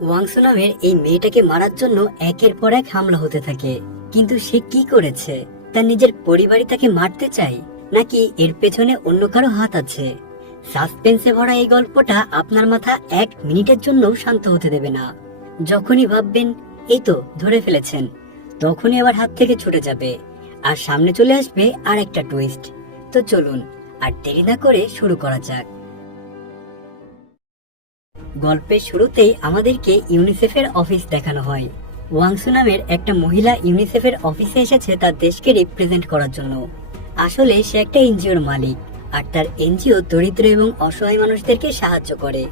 ওয়াংসু নামের এই মেয়েটাকে মারার জন্য একের পর এক হামলা হতে থাকে, কিন্তু সে কি করেছে? তার নিজের পরিবারই তাকে মারতে চায়, নাকি এর পেছনে অন্য কারো হাত আছে? সাসপেন্সে ভরা এই গল্পটা আপনার মাথা এক মিনিটের জন্য শান্ত হতে দেবে না। যখনই ভাববেন এই তো ধরে ফেলেছেন, তখনই আবার হাত থেকে ছুটে যাবে, আর সামনে চলে আসবে আর একটা টুইস্ট। তো চলুন আর দেরি না করে শুরু করা যাক। গল্পের শুরুতেই আমাদেরকে ইউনিসেফের অফিস দেখানো হয়। ওয়াংসু নামের একটা মহিলা ইউনিসেফের অফিসে এসেছে তার দেশকে রিপ্রেজেন্ট করার জন্য। আসলে সে একটা এনজিওর মালিক, আর তার এনজিও দরিদ্র এবং অসহায় মানুষদেরকে সাহায্য করে।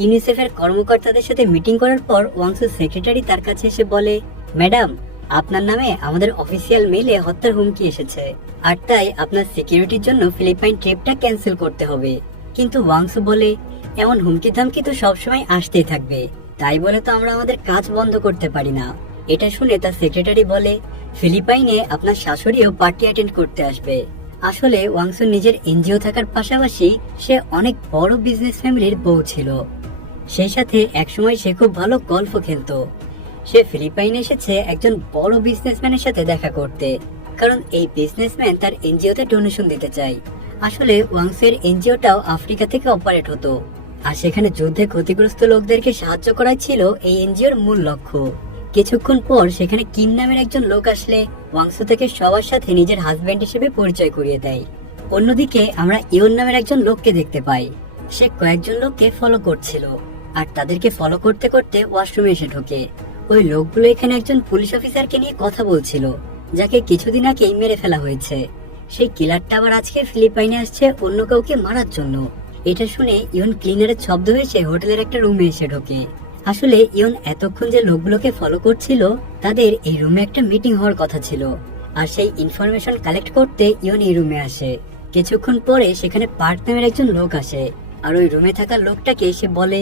ইউনিসেফের কর্মকর্তাদের সাথে মিটিং করার পর ওয়াংসু সেক্রেটারি তার কাছে এসে বলে, ম্যাডাম, আপনার নামে আমাদের অফিসিয়াল মেইলে হত্যার হুমকি এসেছে, আর তাই আপনার সিকিউরিটির জন্য ফিলিপাইন ট্রিপটা ক্যান্সেল করতে হবে। কিন্তু ওয়াংসু বলে, এমন হুমকি ধামকি তো সবসময় আসতেই থাকবে, তাই বলে তো আমরা আমাদের কাজ বন্ধ করতে পারি না। এটা শুনে তার সেক্রেটারি বলে, ফিলিপাইনে আপনার শাশুড়িও পার্টি অ্যাটেন্ড করতে আসবে। আসলে ওয়াংসুর নিজের এনজিও থাকার পাশাপাশি সে অনেক বড় বিজনেস ফ্যামিলির বউ ছিল। সেই সাথে একসময় সে খুব ভালো গল্ফ খেলতো। সে ফিলিপাইনে এসেছে একজন বড় বিজনেসম্যানের সাথে দেখা করতে, কারণ এই বিজনেসম্যান তার এনজিওতে ডোনেশন দিতে চায়। আসলে ওয়াংসের এনজিওটাও আফ্রিকা থেকে অপারেট হতো, আর সেখানে যুদ্ধে ক্ষতিগ্রস্ত লোকদেরকে সাহায্য করাই ছিল এই এনজিওর মূল লক্ষ্য। কিছুক্ষণ পর সেখানে কিম নামের একজন লোক আসলে ওয়াংসু থেকে সবার সাথে নিজের হাজবেন্ড হিসেবে পরিচয় করিয়ে দেয়। অন্যদিকে আমরা ইয়ন নামের একজন লোককে দেখতে পাই। সে কয়েকজন লোককে ফলো করছিল, আর তাদেরকে ফলো করতে করতে ওয়াশরুমে এসে ঢোকে। ওই লোকগুলো এখানে একজন পুলিশ অফিসারকে নিয়ে কথা বলছিল, যাকে কিছুদিন আগেই মেরে ফেলা হয়েছে। সেই কিলারটা আবার আজকে ফিলিপাইনে আসছে অন্য কাউকে মারার জন্য। এটা শুনে ইয়ন ক্লিনারের শব্দ হয়েছে হোটেলের একটা রুমে এসে ঢোকে। আসলে ইয়ন এতক্ষণ যে লোকগুলোকে ফলো করছিল, তাদের এই রুমে একটা মিটিং হওয়ার কথা ছিল, আর সেই ইনফরমেশন কালেক্ট করতে ইয়ন এই রুমে আসে। কিছুক্ষণ পরে সেখানে পার্ক নামের একজন লোক আসে, আর ওই রুমে থাকা লোকটাকে সে বলে,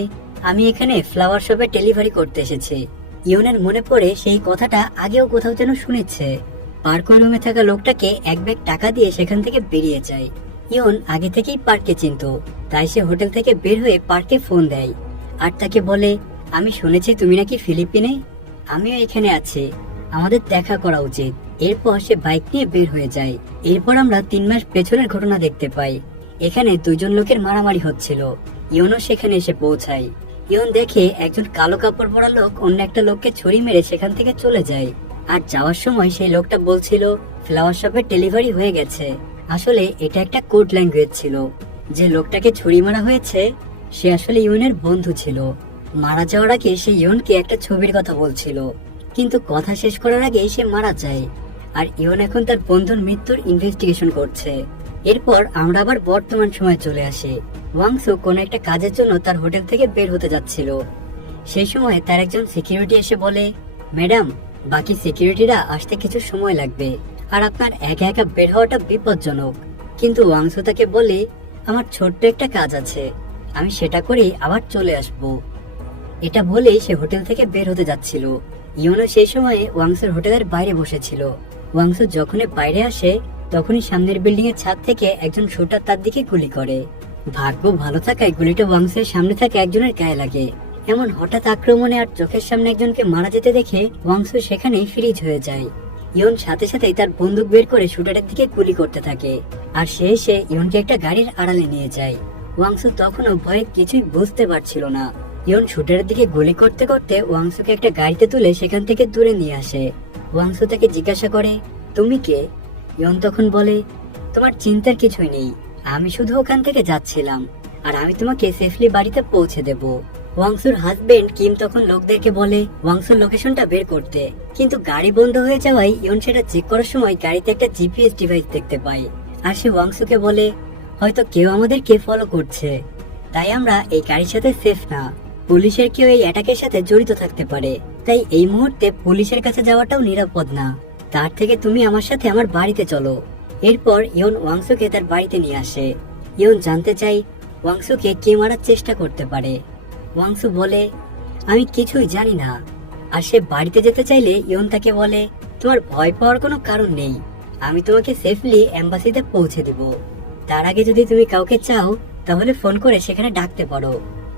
আমি এখানে ফ্লাওয়ার শপে ডেলিভারি করতে এসেছি। ইয়নের মনে পড়ে সেই কথাটা আগেও কোথাও যেন শুনেছে। পার্ক ওই রুমে থাকা লোকটাকে এক ব্যাগ টাকা দিয়ে সেখান থেকে বেরিয়ে যায়। ইয়ন আগে থেকেই পার্ককে চিনত, তাই সে হোটেল থেকে বের হয়ে পার্কে ফোন দেয়, আর তাকে বলে, আমি শুনেছি তুমি নাকি ফিলিপিনে, আমিও এখানে আছি, আমাদের দেখা করা উচিত। এরপর সে বাইক নিয়ে বের হয়ে যায়। এরপর আমরা 3 মাস পেছনের ঘটনা দেখতে পাই। এখানে দুজন লোকের মারামারি হচ্ছিল। ইয়নও সেখানে এসে পৌঁছায়। ইয়ন দেখে একজন কালো কাপড় পরা লোক অন্য একটা লোককে ছুরি মেরে সেখান থেকে চলে যায়। আর যাওয়ার সময় সেই লোকটা বলছিল ফ্লাওয়ার শপের ডেলিভারি হয়ে গেছে। আসলে এটা একটা কোড ল্যাঙ্গুয়েজ ছিল। যে লোকটাকে ছুরি মারা হয়েছে সে আসলে ইয়নের বন্ধু ছিল। মারা যাওয়ার আগে সে ইয়নকে একটা ছবির কথা বলছিল, কিন্তু কথা শেষ করার আগে সে মারা যায়। আর ইয়ন এখন তার বন্ধুর মৃত্যুর ইনভেস্টিগেশন করছে। এরপর আমরা আবার বর্তমান সময়ে চলে আসি। ওয়াংসু কোন একটা কাজের জন্য তার হোটেল থেকে বের হতে যাচ্ছিল। সেই সময় তার একজন সিকিউরিটি এসে বলে, ম্যাডাম, বাকি সিকিউরিটিরা আসতে কিছু সময় লাগবে, আর আপনার একা একা বের হওয়াটা বিপজ্জনক। কিন্তু ওয়াংসু তাকে বলে, আমার ছোট্ট একটা কাজ আছে, আমি সেটা করে আবার চলে আসব। এটা বলেই সে হোটেল থেকে বের হতে যাচ্ছিল। ইয়নও সেই সময়ে ওয়াংসুর হোটেলের বাইরে বসেছিল। ওয়াংসু যখনই বাইরে আসে তখনই সামনের বিল্ডিং এর ছাদ থেকে একজন শুটার তার দিকে গুলি করে। ভাগ্য ভালো থাকায় গুলিটা ওয়াংসুর সামনে থাকা একজনের গায়ে লাগে। এমন হঠাৎ আক্রমণে আর চোখের সামনে একজনকে মারা যেতে দেখে ওয়াংসু সেখানেই ফ্রিজ হয়ে যায়। ইয়ন সাথে সাথেই তার বন্দুক বের করে শুটারের দিকে গুলি করতে থাকে, আর সে এসে ইয়নকে একটা গাড়ির আড়ালে নিয়ে যায়। ওয়াংসু তখনও ভয়ে কিছুই বুঝতে পারছিল না। ইয়ন শুটারের দিকে গুলি করতে করতে ওয়াংসুকে একটা গাড়িতে তুলে সেখান থেকে দূরে নিয়ে আসে। ওয়াংসু তাকে জিজ্ঞাসা করে, তুমি কে? ইয়ন তখন বলে, তোমার চিন্তার কিছুই নেই, আমি শুধু ওখান থেকে যাচ্ছিলাম, আর আমি তোমাকে সেফলি বাড়িতে পৌঁছে দেব। ওয়াংসুর হাজবেন্ড কিম তখন লোকদেরকে বলে ওয়াংসুর লোকেশনটা বের করতে, কিন্তু গাড়ি বন্ধ হয়ে যাওয়ায় ইয়ন সেটা চেক করার সময় গাড়িতে একটা জিপিএস ডিভাইস দেখতে পাই। আর সে ওয়াংসুকে বলে, হয়তো কেউ আমাদেরকে ফলো করছে, তাই আমরা এই গাড়ির সাথে সেফ না। পুলিশের কেউ এই অ্যাটাকের সাথে জড়িত থাকতে পারে, তাই এই মুহূর্তে পুলিশের কাছে যাওয়াটাও নিরাপদ না। তার থেকে তুমি আমার সাথে আমার বাড়িতে চলো। এরপর ইয়ন ওয়াংসুকে তার বাড়িতে নিয়ে আসে। ইয়ন জানতে চাই ওয়াংসুকে কে মারার চেষ্টা করতে পারে। ওয়াংসু বলে, আমি কিছুই জানি না। আর সে বাড়িতে যেতে চাইলে ইয়ন তাকে বলে, তোমার ভয় পাওয়ার কোনো কারণ নেই, আমি তোমাকে সেফলি এম্বাসিতে পৌঁছে দেব। তার আগে যদি তুমি কাউকে চাও তাহলে ফোন করে সেখানে ডাকতে পারো।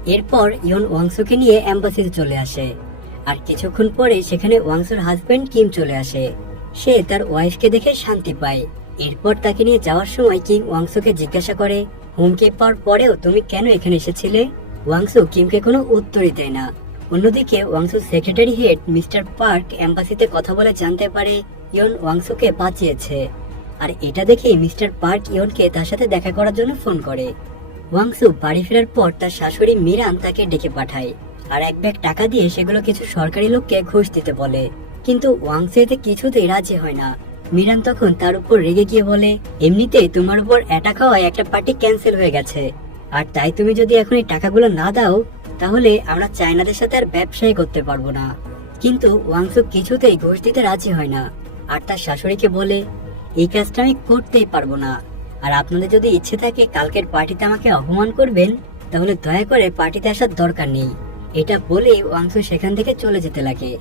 এরপর ইয়ন ওয়াংসুকে নিয়ে এম্বাসিতে চলে আসে। আর কিছুক্ষণ পরে সেখানে ওয়াংসুর হাজবেন্ড কিম চলে আসে। সে তার ওয়াইফকে দেখে শান্তি পায়। এরপর তাকে নিয়ে যাওয়ার সময় কিম ওয়াংসুকে জিজ্ঞাসা করে, হুমকি পাওয়ার পরেও তুমি কেন এখানে এসেছিলে? ওয়াংসু কিমকে কোনো উত্তরই দেয় না। অন্যদিকে ওয়াংসুর সেক্রেটারি হেড মিস্টার পার্ক এম্বাসিতে কথা বলে জানতে পারে ইয়ন ওয়াংসুকে বাঁচিয়েছে। আর এটা দেখেই মিস্টার পার্ক ইয়নকে তার সাথে দেখা করার জন্য ফোন করে। ওয়াংসু বাড়ি ফেরার পর তার শাশুড়ি মিরান তাকে ডেকে পাঠায় আর এক ব্যাগ টাকা দিয়ে সেগুলো কিছু সরকারি লোককে ঘুষ দিতে বলে। কিন্তু ওয়াংসু এতে কিছুতেই রাজি হয় না। মিরান তখন তার উপর রেগে গিয়ে বলে, এমনিতেই তোমার উপর অ্যাটাক হওয়ায় একটা পার্টি ক্যান্সেল হয়ে গেছে, আর তাই তুমি যদি এখন এই টাকাগুলো না দাও তাহলে আমরা চায়নাদের সাথে আর ব্যবসায় করতে পারবো না। কিন্তু ওয়াংসু কিছুতেই ঘুষ দিতে রাজি হয় না আর তার শাশুড়িকে বলে, এই কাজটা আমি করতেই পারবো না, আর আপনাদের যদি ইচ্ছে থাকে কালকের পার্টিতে আমাকে অপমান করবেন তাহলে দয়া করে পার্টিতে আসার দরকার নেই। এটা বলে ওয়াংসু সেখান থেকে চলে যেতে লাগে।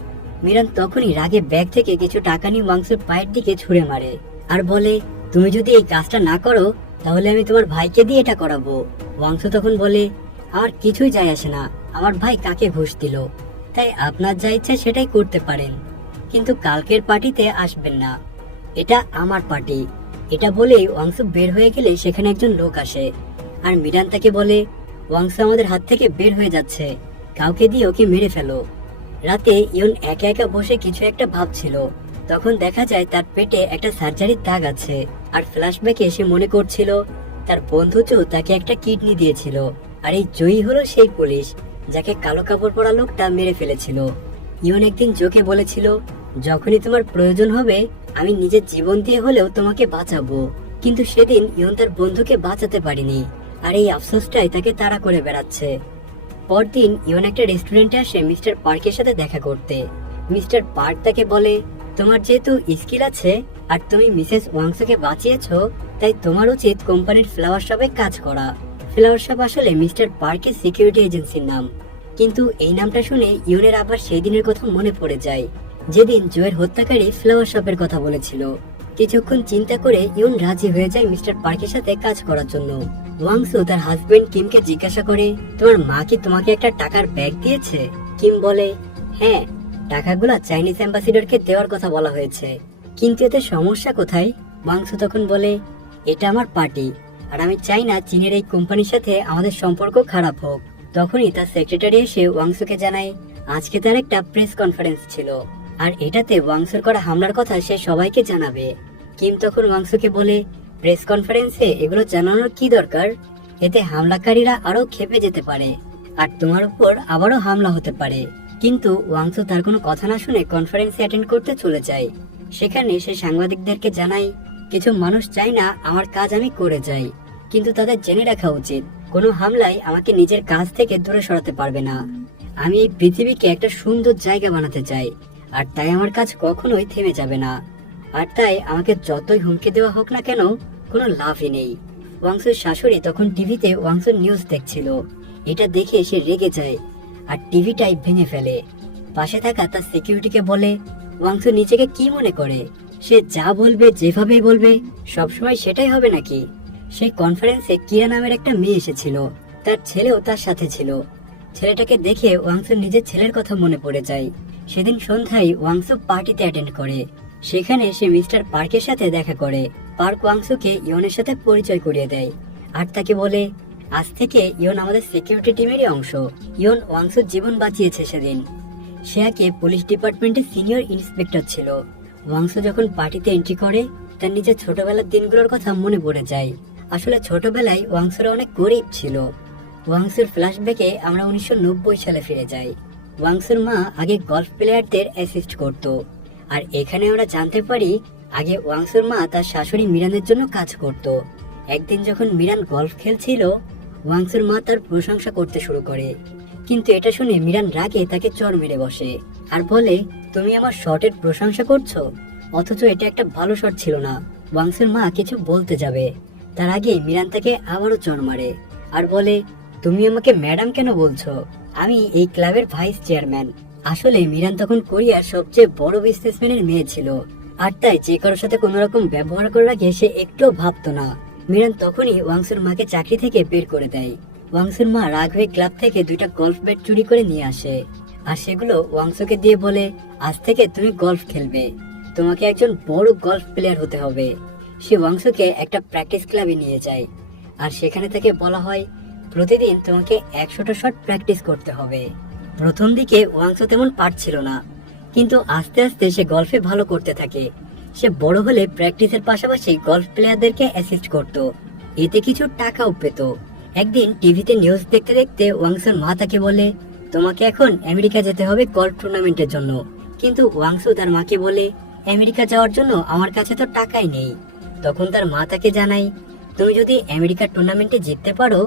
মিরান তখনই রাগে ব্যাগ থেকে কিছু টাকা নিয়ে ওয়াংসুর পায়ের দিকে ছুঁড়ে মারে আর বলে, তুমি যদি এই কাজটা না করো তাহলে আমি তোমার ভাইকে দিয়ে এটা করাবো। ওয়াংসু তখন বলে, আমার কিছুই যায় আসে না আমার ভাই কাকে ঘুষ দিল, তাই আপনার যা ইচ্ছা সেটাই করতে পারেন, কিন্তু কালকের পার্টিতে আসবেন না, এটা আমার পার্টি। এটা বলেই ওয়াংসু বের হয়ে গেলে সেখানে একজন লোক আসে আর মিরান তাকে বলে, ওয়াংসু আমাদের হাত থেকে বের হয়ে যাচ্ছে, কাউকে দিয়ে ওকে মেরে ফেলো। রাতে ইয়ন একা একা বসে কিছু একটা ভাবছিল। তখন দেখা যায় তার পেটে একটা সার্জারির দাগ আছে আর ফ্ল্যাশব্যাকে সে মনে করছিল তার বন্ধু চো তাকে একটা কিডনি দিয়েছিল, আর এই জয়ী হলো সেই পুলিশ যাকে কালো কাপড় পরা লোকটা মেরে ফেলেছিল। ইয়ন একদিন জোকে বলেছিল, যখনই তোমার প্রয়োজন হবে আমি নিজের জীবন দিয়ে হলেও তোমাকে বাঁচাবো। কিন্তু সেদিন ইয়ন তার বন্ধুকে বাঁচাতে পারেনি আর এই আফসোসটাই তাকে তাড়া করে বেড়াচ্ছে। পরদিন ইয়ন একটা রেস্টুরেন্টে আসে মিস্টার পার্কের সাথে দেখা করতে। মিস্টার পার্ক তাকে বলে, তোমার যেহেতু স্কিল আছে আর তুমি মিসেস ওয়াংসুকে বাঁচিয়েছো, তাই তোমার উচিত কোম্পানির ফ্লাওয়ার শপে কাজ করা। ফ্লাওয়ার শপ আসলে মিস্টার পার্কের সিকিউরিটি এজেন্সির নাম, কিন্তু এই নামটা শুনে ইয়নের আবার সেই দিনের কথা মনে পড়ে যায় যেদিন জয়ের হত্যাকারী ফ্লাওয়ার শপের কথা বলেছিল। কিছুক্ষণ চিন্তা করে ইয়ন রাজি হয়ে যায় মিস্টার পার্কের সাথে কাজ করার জন্য। ওয়াংসু তার হাজবেন্ড কিমকে জিজ্ঞাসা করে, তোমার মা কি তোমাকে একটা টাকার ব্যাগ দিয়েছে? কিম বলে, হ্যাঁ, টাকাগুলো চাইনিজ অ্যাম্বাসিডরকে দেওয়ার কথা বলা হয়েছে, কিন্তু এতে সমস্যা কোথায়? ওয়াংসু তখন বলে, এটা আমার পার্টি আর আমি চাই না চীনের এই কোম্পানির সাথে আমাদের সম্পর্ক খারাপ হোক। তখনই তার সেক্রেটারি এসে ওয়াংসুকে জানায় আজকে তার একটা প্রেস কনফারেন্স ছিল আর এটাতে ওয়াংসুর করা হামলার কথা সে সবাইকে জানাবে। কিম তখন ওয়াংসুকে বলে, প্রেস কনফারেন্সে এগুলো জানানোর কি দরকার? এতে হামলাকারীরা আরো ক্ষেপে যেতে পারে আর তোমার উপর আবারও হামলা হতে পারে। কিন্তু ওয়াংসু তার কোনো কথা না শুনে কনফারেন্সে অ্যাটেন্ড করতে চলে যায়। সেখানে সে সাংবাদিকদেরকে জানায়, কিছু মানুষ চায় না আমার কাজ আমি করে যাই, কিন্তু তাদের জেনে রাখা উচিত কোনো হামলায় আমাকে নিজের কাজ থেকে দূরে সরাতে পারবে না। আমি এই পৃথিবীকে একটা সুন্দর জায়গা বানাতে চাই আর তাই আমার কাজ কখনোই থেমে যাবে না, আর তাই আমাকে যতই হুমকি দেওয়া হোক না কেন কোনো লাভই নেই। ওয়াংসুর শাশুড়ি তখন টিভিতে ওয়াংসুর নিউজ দেখছিল। এটা দেখে সে রেগে যায় আর টিভিটাই ভেঙে ফেলে। পাশে থাকা তার সিকিউরিটিকে বলে, ওয়াংসু নিজেকে কি মনে করে? সে যা বলবে যেভাবে বলবে সবসময় সেটাই হবে নাকি? সেই কনফারেন্সে কিরা নামের একটা মেয়ে এসেছিল, তার ছেলেও তার সাথে ছিল। ছেলেটাকে দেখে ওয়াংসুর নিজের ছেলের কথা মনে পড়ে যায়। সেদিন সন্ধ্যায় ওয়াংসু পার্টিতে অ্যাটেন্ড করে। সেখানে সে মিস্টার পার্কের সাথে দেখা করে। পার্ক ওয়াংসুকে ইয়নের সাথে পরিচয় করিয়ে দেয় আর তাকে বলে, আজ থেকে ইয়ন আমাদের সিকিউরিটি টিমেরই অংশ। ইয়ন ওয়াংসুর জীবন বাঁচিয়েছে সেদিন। সে আগে পুলিশ ডিপার্টমেন্টের সিনিয়র ইন্সপেক্টর ছিল। ওয়াংসু যখন পার্টিতে এন্ট্রি করে তার নিজের ছোটবেলার দিনগুলোর কথা মনে পড়ে যায়। আসলে ছোটবেলায় ওয়াংসুরা অনেক গরিব ছিল। ওয়াংসুর ফ্ল্যাশব্যাকে আমরা 1990 সালে ফিরে যাই। ওয়াংসুর মা আগে গলফ প্লেয়ারদের অ্যাসিস্ট করত আর এখানে আমরা জানতে পারি আগে ওয়াংসুর মা তার শাশুড়ি মিরানের জন্য কাজ করত। একদিন যখন মিরান গলফ খেলছিল, ওয়াংসুর মা তার প্রশংসা করতে শুরু করে, কিন্তু এটা শুনে মিরান রাগে তাকে চড় মেরে বসে আর বলে, তুমি আমার শটের প্রশংসা করছো, অথচ এটা একটা ভালো শট ছিল না। ওয়াংসুর মা কিছু বলতে যাবে তার আগে মিরান তাকে আবারও চড় মারে আর বলে, তুমি আমাকে ম্যাডাম কেন বলছো? আমি এই ক্লাবের ভাইস চেয়ারম্যান। আসলে মিরান তখন কোরিয়ার সবচেয়ে বড় বিজনেসম্যানের মেয়ে ছিল আর তাই যে কারোর সাথে কোনো রকম ব্যবহার করার আগে সে একটুও ভাবতো না। মিরান তখনই ওয়াংসুর মাকে চাকরি থেকে বের করে দেয়। ওয়াংসুর মা রাগ হয়ে ক্লাব থেকে 2টা গলফ ব্যাট চুরি করে নিয়ে আসে আর সেগুলো ওয়াংসুকে দিয়ে বলে, আজ থেকে তুমি গলফ খেলবে, তোমাকে একজন বড় গলফ প্লেয়ার হতে হবে। সে ওয়াংসুকে একটা প্র্যাকটিস ক্লাবে নিয়ে যায় আর সেখানে তাকে বলা হয়, প্রতিদিন তোমাকে 100টা শট প্র্যাকটিস করতে হবে। প্রথম দিকে ওয়াংসু তেমন পারছিল না, কিন্তু আস্তে আস্তে সে গলফে ভালো করতে থাকে। সে বড় হলে প্র্যাকটিসের পাশাপাশি গলফ প্লেয়ারদেরকে অ্যাসিস্ট করত, এতে কিছু টাকাও পেত। একদিন টিভিতে নিউজ দেখতে দেখতে ওয়াংসুর মা তাকে বলে, তোমাকে এখন আমেরিকা যেতে হবে গলফ টুর্নামেন্টের জন্য। কিন্তু ওয়াংসু তার মাকে বলে, আমেরিকা যাওয়ার জন্য আমার কাছে তো টাকাই নেই। তখন তার মা তাকে জানায়, তুমি যদি আমেরিকার টুর্নামেন্টে জিততে পারো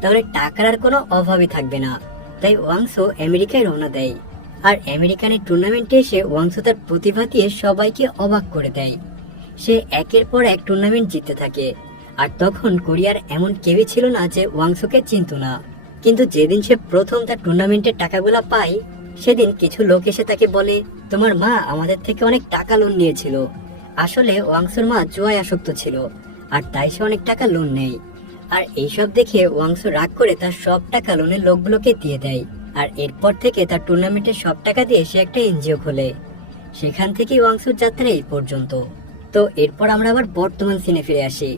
তাহলে টাকার আর কোনো অভাবই থাকবে না। তাই ওয়াংসু আমেরিকায় রওনা দেয় আর আমেরিকানের টুর্নামেন্টে এসে ওয়াংসু তার প্রতিভা দিয়ে সবাইকে অবাক করে দেয়। সে একের পর এক টুর্নামেন্ট জিততে থাকে আর তখন কোরিয়ার এমন কেউই ছিল না যে ওয়াংসুকে চিনত না। কিন্তু যেদিন সে প্রথম তার টুর্নামেন্টের টাকাগুলা পায় সেদিন কিছু লোক এসে তাকে বলে, তোমার মা আমাদের থেকে অনেক টাকা লোন নিয়েছিল। আসলে ওয়াংসুর মা জুয়ায় আসক্ত ছিল আর তাই সে অনেক টাকা লোন নেয়। আর এইসব দেখে ওয়াংসু রাগ করে তার সব টাকা লোনের লোকগুলোকে দিয়ে দেয় আর এরপর থেকে তার টুর্নামেন্টের সব টাকা দিয়ে সে একটা এনজিও খোলে। সেখান থেকে ওয়াংসুর যাত্রা এই পর্যন্ত। তো এরপর আমরা আবার বর্তমান সিনে ফিরে আসি।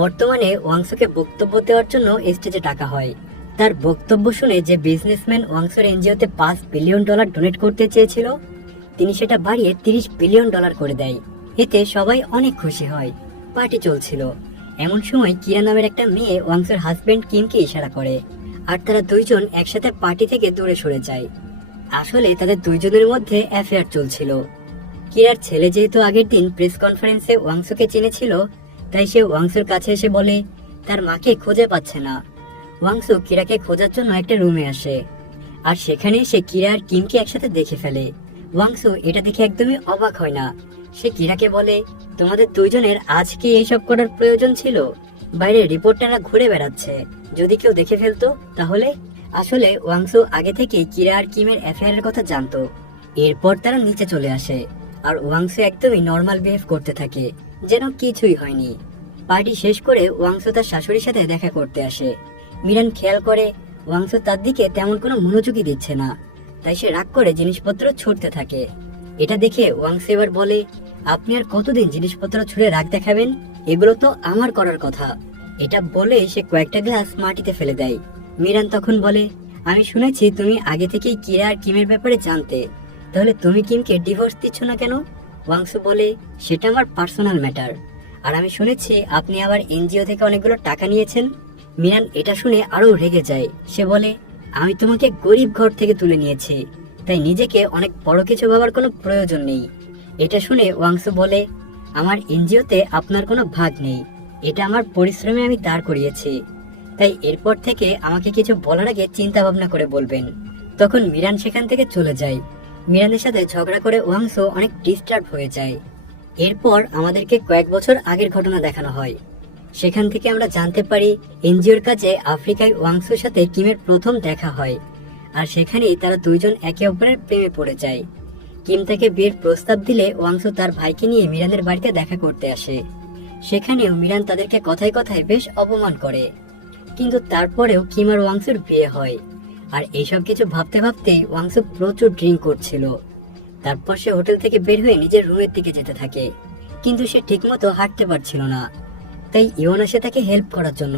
বর্তমানে ওয়াংসুকে বক্তব্য দেওয়ার জন্য স্টেজে ডাকা হয়। তার বক্তব্য শুনে যে বিজনেসম্যান ওয়াংসুর এনজিওতে $5 বিলিয়ন ডোনেট করতে চেয়েছিল তিনি সেটা বাড়িয়ে $30 বিলিয়ন করে দেয়। এতে সবাই অনেক খুশি হয়, পার্টি চলছিল। এমন সময় কিরা নামের একটা মেয়ে ওয়াংসুর হাজবেন্ড কিমকে ইশারা করে আর তারা দুইজন একসাথে পার্টি থেকে দূরে সরে যায়। আসলে তাদের দুইজনের মধ্যে অ্যাফেয়ার চলছিল। কিরার ছেলে যেহেতু আগের দিন প্রেস কনফারেন্সে ওয়াংসুকে চিনেছিল তাই সে ওয়াংসুর কাছে এসে বলে তার মাকে খুঁজে পাচ্ছে না। ওয়াংসু কিরাকে খোঁজার জন্য একটা রুমে আসে আর সেখানে সে কিরা আর কিমকে একসাথে দেখে ফেলে। ওয়াংসু এটা দেখে একদমই অবাক হয় না। সে কিরাকে বলে, তোমাদের দুইজনের আজকে এইসব করার প্রয়োজন ছিল? বাইরে রিপোর্টাররা ঘুরে বেড়াচ্ছে, যদি কেউ দেখে ফেলতো তাহলে? আসলে ওয়াংসু আগে থেকেই কিরা আর কিমের অ্যাফেয়ারের কথা জানতো। এরপর তারা নিচে চলে আসে আর ওয়াংসু একদমই নর্মাল বিহেভ করতে থাকে, যেন কিছুই হয়নি। পার্টি শেষ করে ওয়াংসু তার শাশুড়ির সাথে দেখা করতে আসে। মিরান খেয়াল করে ওয়াংসু তার দিকে তেমন কোনো মনোযোগই দিচ্ছে না, তাই সে রাগ করে জিনিসপত্র ছুঁড়তে থাকে। এটা দেখে ওয়াংসু এবার বলে, আপনি আর কতদিন জিনিসপত্র ছুঁড়ে রাগ দেখাবেন? এগুলো তো আমার করার কথা। এটা বলে সে কয়েকটা গ্লাস মাটিতে ফেলে দেয়। মিরান তখন বলে, আমি শুনেছি তুমি আগে থেকেই কিরা আর কিমের ব্যাপারে জানতে, তাহলে তুমি কিমকে ডিভোর্স দিচ্ছ না কেন? ওয়াংসু বলে, সেটা আমার পার্সোনাল ম্যাটার, আর আমি শুনেছি আপনি আবার এনজিও থেকে অনেকগুলো টাকা নিয়েছেন। মিরান এটা শুনে আরো রেগে যায়। সে বলে, আমি তোমাকে গরিব ঘর থেকে তুলে নিয়েছি, তাই নিজেকে অনেক বড় কিছু ভাবার কোনো প্রয়োজন নেই। এটা শুনে ওয়াংসু বলে, আমার এনজিওতে আপনার কোনো ভাগ নেই, এটা আমার পরিশ্রমে আমি দাঁড় করিয়েছি, তাই এরপর থেকে আমাকে কিছু বলার আগে চিন্তা ভাবনা করে বলবেন। তখন মিরান সেখান থেকে চলে যায়। মিরানের সাথে ঝগড়া করে ওয়াংসু অনেক ডিস্টার্ব হয়ে যায়। এরপর আমাদেরকে কয়েক বছর আগের ঘটনা দেখানো হয়। সেখান থেকে আমরা জানতে পারি এনজিওর কাজে আফ্রিকায় ওয়াংসুর সাথে কিমের প্রথম দেখা হয় আর সেখানেই তারা দুইজন একে অপরের প্রেমে পড়ে যায়। কিম তাকে বিয়ের প্রস্তাব দিলে ওয়াংসু তার ভাইকে নিয়ে মিরানের বাড়িতে দেখা করতে আসে। সেখানেও মিরান তাদেরকে কথায় কথায় বেশ অপমান করে, কিন্তু তারপরেও কিম আর ওয়াংসুর বিয়ে হয়। আর এইসব কিছু ভাবতে ভাবতে ওয়াংসু প্রচুর ড্রিঙ্ক করছিল। তারপর সে হোটেল থেকে বের হয়ে নিজের রুমের দিকে যেতে থাকে, কিন্তু সে ঠিকমতো হাঁটতে পারছিল না। তাই ইয়ন আসে তাকে হেল্প করার জন্য।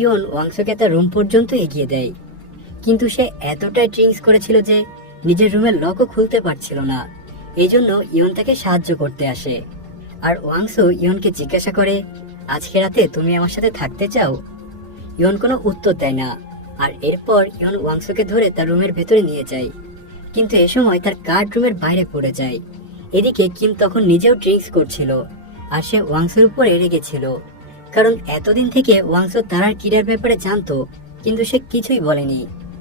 ইয়ন ওয়াংসুকে তার রুম পর্যন্ত এগিয়ে দেয়, কিন্তু সে এতটাই ড্রিঙ্কস করেছিল যে নিজের রুমের লকও খুলতে পারছিল না। এই জন্য ইয়ন তাকে সাহায্য করতে আসে আর ওয়াংসু ইয়নকে জিজ্ঞাসা করে, আজকে রাতে তুমি আমার সাথে থাকতে চাও? ইয়ন কোনো উত্তর দেয় না আর এরপর ইয়ন ওয়াংসুকে ধরে তার রুমের ভেতরে নিয়ে যায়, কিন্তু এ সময় তার কার্ড রুমের বাইরে পড়ে যায়। এদিকে কিম তখন নিজেও ড্রিঙ্কস করছিল আর সে ওয়াংসুর উপরে রেগেছিল, কারণ এতদিন থেকে ওয়াংসু তার আর কিরার ব্যাপারে জানতো, কিন্তু সে কিছুই বলেনি।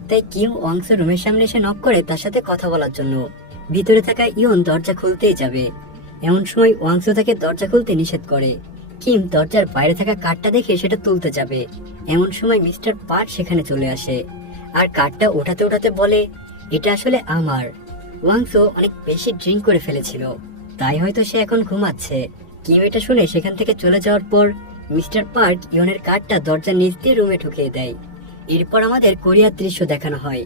তাই কিম ওয়াংসুর রুমের সামনে এসে নক করে তার সাথে কথা বলার জন্য। ভিতরে থাকা ইয়ন দরজা খুলতেই যাবে, এমন সময় ওয়াংসু তাকে দরজা খুলতে নিষেধ করে। কিম দরজার বাইরে থাকা কার্ডটা দেখে সেটা তুলতে যাবে, এমন সময় মিস্টার পার্ট সেখানে চলে আসে আর কার্ডটা ওঠাতে ওঠাতে বলে, এটা আসলে আমার। ওয়াংসু অনেক বেশি ড্রিঙ্ক করে ফেলেছিল, তাই হয়তো সে এখন ঘুমাচ্ছে। কিম এটা শুনে সেখান থেকে চলে যাওয়ার পর মিস্টার পার্ক ইয়নের কার্ডটা দরজার নিচ দিয়ে রুমে ঢুকিয়ে দেয়। এরপর আমাদের কোরিয়ার দৃশ্য দেখানো হয়।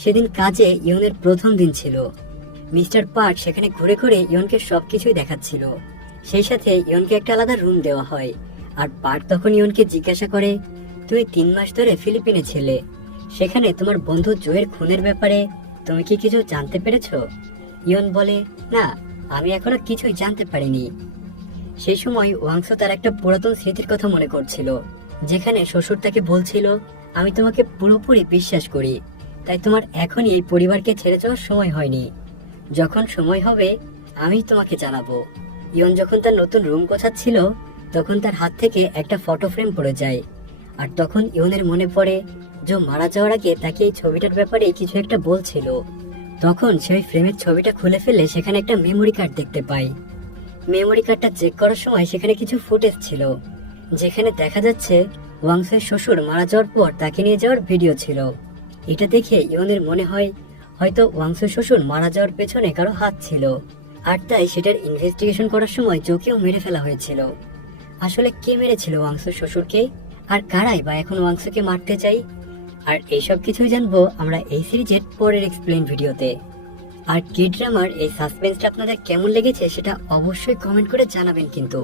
সেদিন কাজে ইয়নের প্রথম দিন ছিল। মিস্টার পার্ক সেখানে ঘুরে ঘুরে ইয়নকে সবকিছুই দেখাচ্ছিল। সেই সাথে ইয়নকে একটা আলাদা রুম দেওয়া হয়। আর পার্ক তখন ইয়নকে জিজ্ঞাসা করে, তুমি 3 মাস ধরে ফিলিপিনে ছিলে, সেখানে তোমার বন্ধু জোয়ের খুনের ব্যাপারে তুমি কি কিছু জানতে পেরেছো? ইয়ন বলে, না, আমি এখনো কিছুই জানতে পারিনি। সেই সময় ওয়াংসু তার একটা পুরাতন স্মৃতির কথা মনে করছিল, যেখানে শ্বশুর তাকে বলছিল, আমি তোমাকে পুরোপুরি বিশ্বাস করি, তাই তোমার এখনই এই পরিবারকে ছেড়ে যাওয়ার সময় হয়নি। যখন সময় হবে আমি তোমাকে জানাবো। ইয়ন যখন তার নতুন রুম গোছাচ্ছিল তখন তার হাত থেকে একটা ফটো ফ্রেম পড়ে যায়। আর তখন ইয়নের মনে পড়ে যে মারা যাওয়ার আগে তাকে এই ছবিটার ব্যাপারে কিছু একটা বলছিল। তখন সে ওই ফ্রেমের ছবিটা খুলে ফেলে সেখানে একটা মেমোরি কার্ড দেখতে পায়। মেমোরি কার্ডটা চেক করার সময় সেখানে কিছু ফুটেজ ছিল, যেখানে দেখা যাচ্ছে ওয়াংসের শ্বশুর মারা যাওয়ার পর তাকে নিয়ে যাওয়ার ভিডিও ছিল। এটা দেখে ইয়নের মনে হয় হয়তো ওয়াংসের শ্বশুর মারা যাওয়ার পেছনে কারো হাত ছিল, আর তাই সেটার ইনভেস্টিগেশন করার সময় জোকেও মেরে ফেলা হয়েছিল। আসলে কে মেরেছিল ওয়াংসের শ্বশুরকে, আর কারাই বা এখন ওয়াংসুকে মারতে চাই? আর এইসব কিছুই জানবো আমরা এই সিরিজের পরের এক্সপ্লেন ভিডিওতে। আর কে ড্রামার এই সাসপেন্সটা আপনাদের কেমন লেগেছে সেটা অবশ্যই কমেন্ট করে জানাবেন কিন্তু।